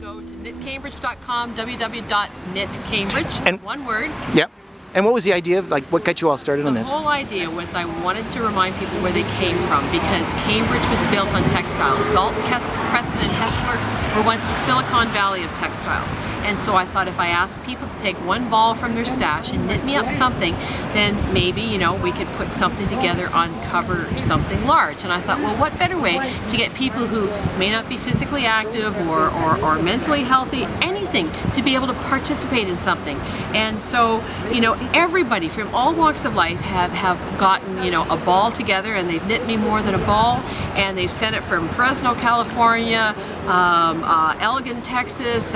Go to knitcambridge.com, www.knitcambridge, And one word. Yep. And what was the idea of, like, what got you all started on this? The whole idea was I wanted to remind people where they came from, because Cambridge was built on textiles. Galt, Preston, and Hespeler were once the Silicon Valley of textiles. And so I thought if I asked people to take one ball from their stash and knit me up something, then maybe, you know, we could put something together, uncover something large. And I thought, well, what better way to get people who may not be physically active or mentally healthy, anything, to be able to participate in something. And so, you know, everybody from all walks of life have gotten, you know, a ball together, and they've knit me more than a ball, and they've sent it from Fresno, California, Elgin, Texas,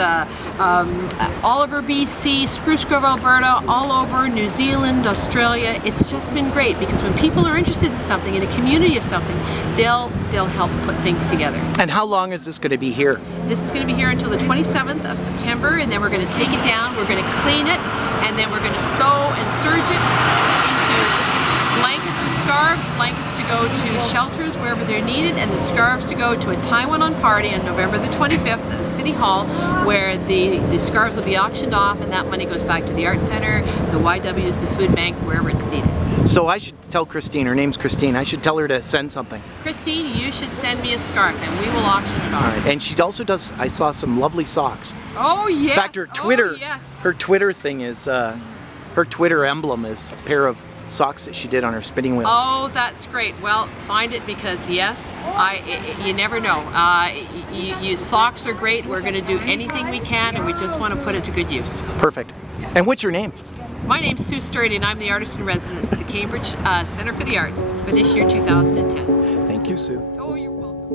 Oliver, BC, Spruce Grove, Alberta, all over New Zealand, Australia. It's just been great, because when people are interested in something, in a community of something, they'll help put things together. And how long is this going to be here? This is going to be here until the 27th of September, and then we're going to take it down, we're going to clean it, and then we're going to sew and serge it into blankets and scarves, blankets to go to shelters wherever they're needed, and the scarves to go to a Taiwan party on November the 25th at the City Hall, where the scarves will be auctioned off, and that money goes back to the Art Center, the YWs, the food bank, wherever it's needed. So I should tell Christine, her name's Christine, I should tell her to send something. Christine, you should send me a scarf, and we will auction it off. All right. And she also does, I saw some lovely socks. Oh yes! In fact, her Twitter, her Twitter thing is, her Twitter emblem is a pair of socks that she did on her spinning wheel. Oh, that's great. Well, find it, because yes, you never know. Socks are great. We're going to do anything we can, and we just want to put it to good use. Perfect. And what's your name? My name's Sue Sturdy, and I'm the artist in residence at the Cambridge Center for the Arts for this year, 2010. Thank you, Sue. Oh, you're welcome.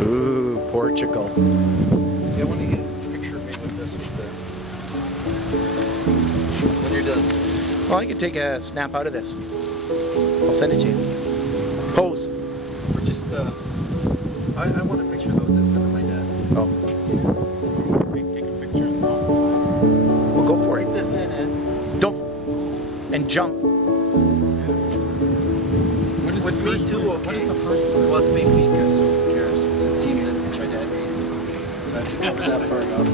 Ooh, Portugal. Yeah, I want to get a picture of me with this when you're done. Well, I could take a snap out of this. I'll send it to you. Pose. Or just, I want a picture though with this of my dad. Oh. Take a picture on top. Well, go for it. Write this in, Ed. Don't. And jump. What is With the me first too, one? okay. What is the first one? Well, it's Benfica, so who cares? It's a team that my dad hates. So I have to go over that part up.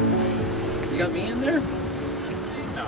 You got me in there? No.